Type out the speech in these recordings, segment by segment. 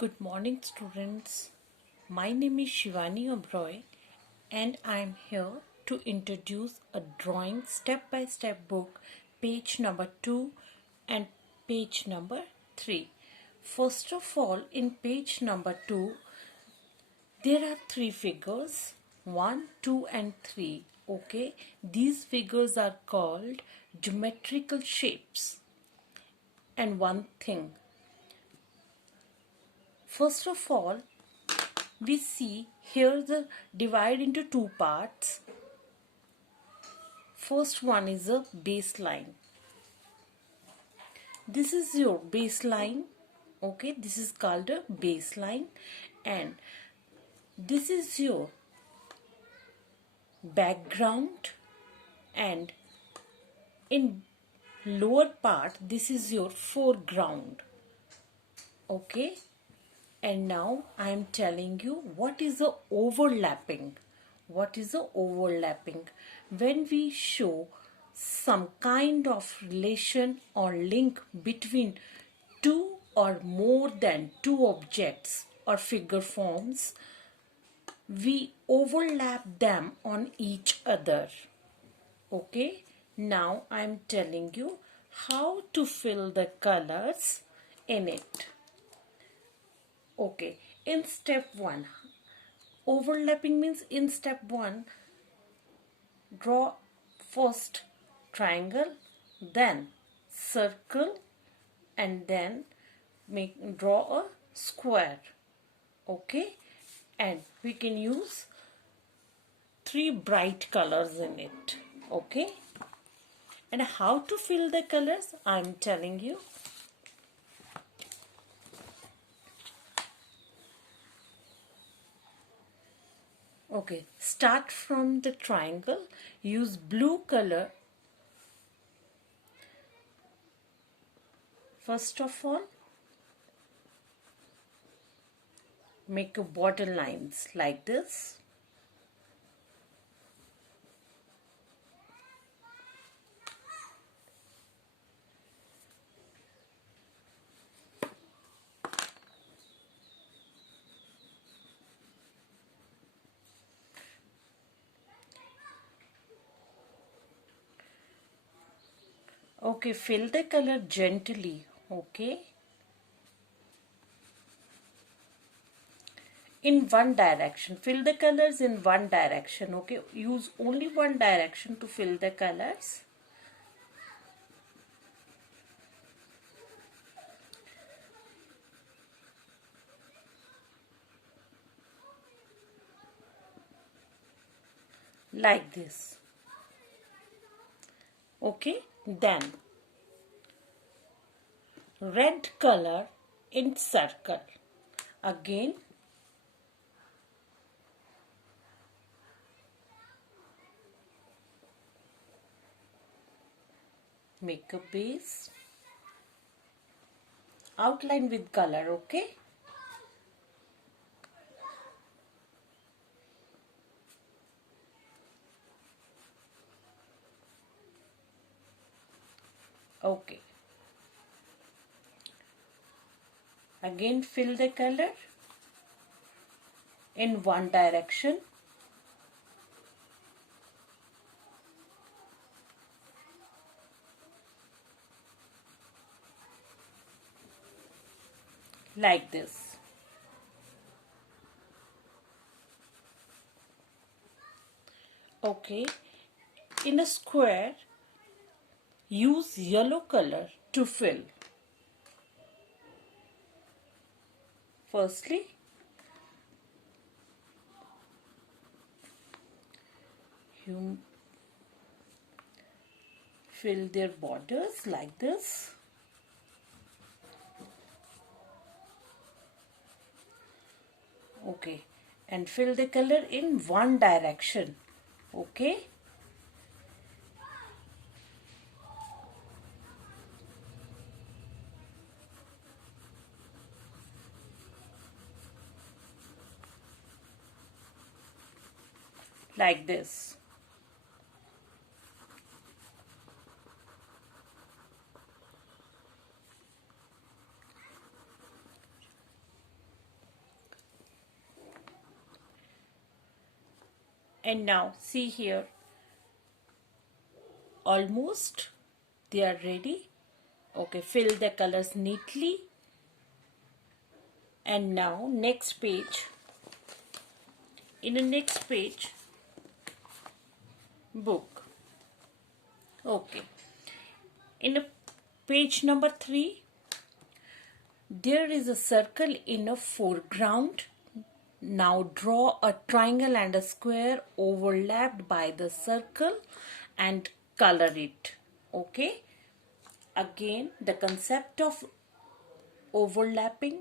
Good morning, students. My name is Shivani Oberoi, and I am here to introduce a drawing step by step book, page number 2 and page number 3. First of all, in page number 2, there are three figures 1, 2, and 3. Okay, these figures are called geometrical shapes. And one thing, first of all, we see here the divide into two parts. First one is a baseline. This is your baseline. Okay, this is called a baseline, and this is your background, and in lower part this is your foreground. Okay, and now I am telling you what is the overlapping. What is the overlapping? When we show some kind of relation or link between two or more than two objects or figure forms, we overlap them on each other. Okay, now I am telling you how to fill the colors in it. Okay, in step 1, overlapping means in step 1, draw first triangle, then circle, and then draw a square. Okay, and we can use 3 bright colors in it. Okay, and how to fill the colors I'm telling you. Okay, start from the triangle, use blue color. First of all, make a border lines like this. Okay, fill the color gently. Okay, in one direction, fill the colors in one direction. Okay, use only one direction to fill the colors. Like this. Okay, then red color in circle. Again, make a base, outline with color. Okay, okay, again fill the color in one direction. Like this. Okay, in a square, use yellow color to fill. Firstly, you fill their borders like this. Okay, and fill the color in one direction. Okay, like this. And now see here, almost they are ready. Okay, fill the colors neatly. And now next page. In the next page, book. Okay, in a page number 3, there is a circle in a foreground. Now draw a triangle and a square overlapped by the circle and color it. Okay, again the concept of overlapping.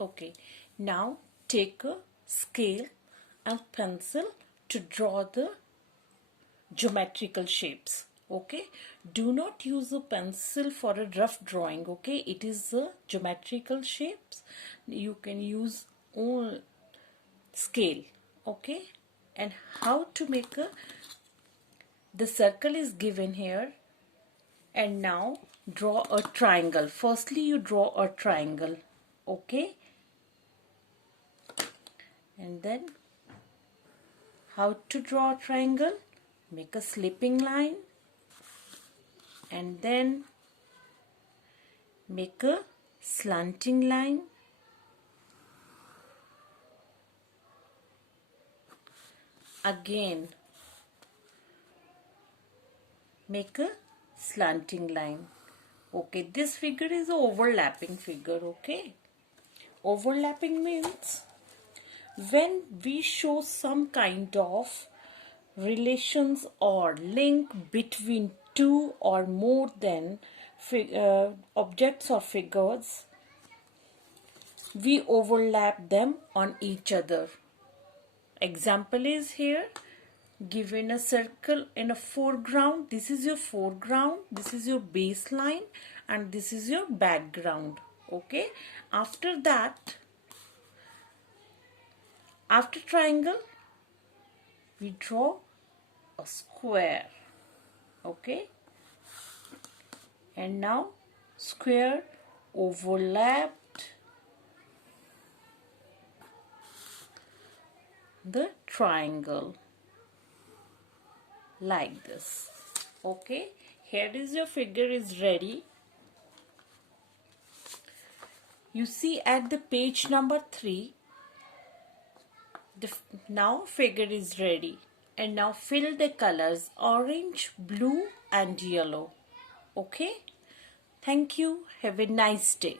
Okay, now take a scale and pencil to draw the geometrical shapes. Okay, do not use a pencil for a rough drawing. Okay, it is a geometrical shapes. You can use all scale. Okay, and how to make the circle is given here. And now draw a triangle. Firstly you draw a triangle. Okay, and then how to draw a triangle? Make a slipping line and then make a slanting line. Again make a slanting line. Okay, this figure is an overlapping figure. Okay, overlapping means when we show some kind of relations or link between two or more than objects or figures, we overlap them on each other. Example is here, given a circle in a foreground. This is your foreground, this is your baseline, and this is your background. Okay, after that, after triangle we draw a square. Okay, and now square overlapped the triangle like this. Okay, here is your figure is ready. You see at the page number 3, now figure is ready. And now fill the colors orange, blue and yellow. Okay, thank you. Have a nice day.